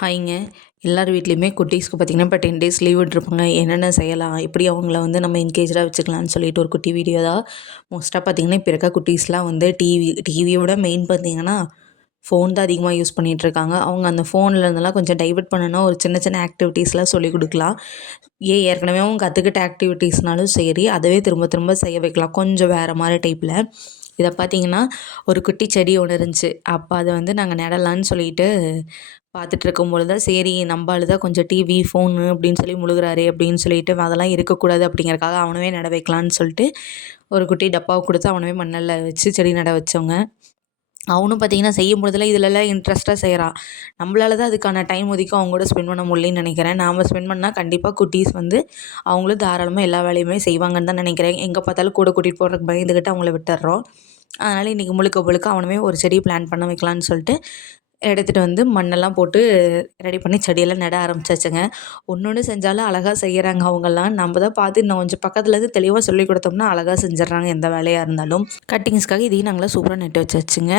ஹாய்ங்க. எல்லார் வீட்லேயுமே குட்டீஸ்க்கு பார்த்திங்கன்னா, இப்போ 10 டேஸ் லீவ் விட்டுருப்பாங்க. என்னென்ன செய்யலாம்? எப்படி அவங்கள வந்து நம்ம என்கேஜ்டாக வச்சுக்கலாம்னு சொல்லிட்டு ஒரு குட்டி வீடியோ தான். மோஸ்ட்டாக பார்த்திங்கன்னா, இப்போ இருக்க குட்டீஸ்லாம் வந்து டிவியை விட மெயின் பார்த்திங்கன்னா, ஃபோன் தான் அதிகமாக யூஸ் பண்ணிகிட்ருக்காங்க. அவங்க அந்த ஃபோனில் இருந்தெல்லாம் கொஞ்சம் டைவர்ட் பண்ணணும்னா ஒரு சின்ன சின்ன ஆக்டிவிட்டீஸ்லாம் சொல்லிக் கொடுக்கலாம். ஏற்கனவே அவங்க கற்றுக்கிட்ட ஆக்டிவிட்டீஸ்னாலும் சரி, அதவே திரும்ப திரும்ப செய்ய வைக்கலாம். கொஞ்சம் வேறு மாதிரி டைப்பில். இதை பார்த்திங்கன்னா, ஒரு குட்டி செடி ஒன்று இருந்துச்சு. அப்போ அதை வந்து நாங்கள் நடலான்னு சொல்லிட்டு பார்த்துட்ருக்கும்பொழுது தான், சரி நம்ம ஆளு தான் கொஞ்சம் டிவி, ஃபோனு அப்படின்னு சொல்லி முழுகுறாரே அப்படின்னு சொல்லிட்டு, அதெல்லாம் இருக்கக்கூடாது அப்படிங்கிறக்காக அவனவே நட வைக்கலான்னு சொல்லிட்டு, ஒரு குட்டி டப்பாவை கொடுத்து அவனவே மண்ணில் வச்சு செடி நட வச்சோங்க. அவனும் பார்த்திங்கன்னா செய்யும்பொழுதெல்லாம் இதிலலாம் இன்ட்ரெஸ்ட்டாக செய்கிறான். நம்மளால தான் அதுக்கான டைம் ஒதுக்கி அவங்க கூட ஸ்பெண்ட் பண்ண முடியலன்னு நினைக்கிறேன். நாம் ஸ்பெண்ட் பண்ணால் கண்டிப்பாக குட்டீஸ் வந்து அவங்களும் தாராளமாக எல்லா வேலையுமே செய்வாங்கன்னு தான் நினைக்கிறேன். எங்கே பார்த்தாலும் கூட கூட்டிகிட்டு போகிறதுக்கு பயந்துக்கிட்டு அவங்கள விட்டுடுறோம். அதனால் இன்றைக்கி முழுக்க அவனுமே ஒரு செடி பிளான் பண்ண வைக்கலான்னு சொல்லிட்டு எடுத்துகிட்டு வந்து மண்ணெல்லாம் போட்டு ரெடி பண்ணி செடியெல்லாம் நட ஆரம்பிச்சாச்சுங்க. ஒன்று செஞ்சாலும் அழகாக செய்கிறாங்க அவங்கெல்லாம். நம்ம தான் பார்த்து இன்னும் கொஞ்சம் பக்கத்துலேருந்து தெளிவாக சொல்லிக் கொடுத்தோம்னா அழகாக செஞ்சிடறாங்க எந்த வேலையாக இருந்தாலும். கட்டிங்ஸ்க்காக இதையும் நாங்களாம் சூப்பராக நட்டு வச்சாச்சுங்க.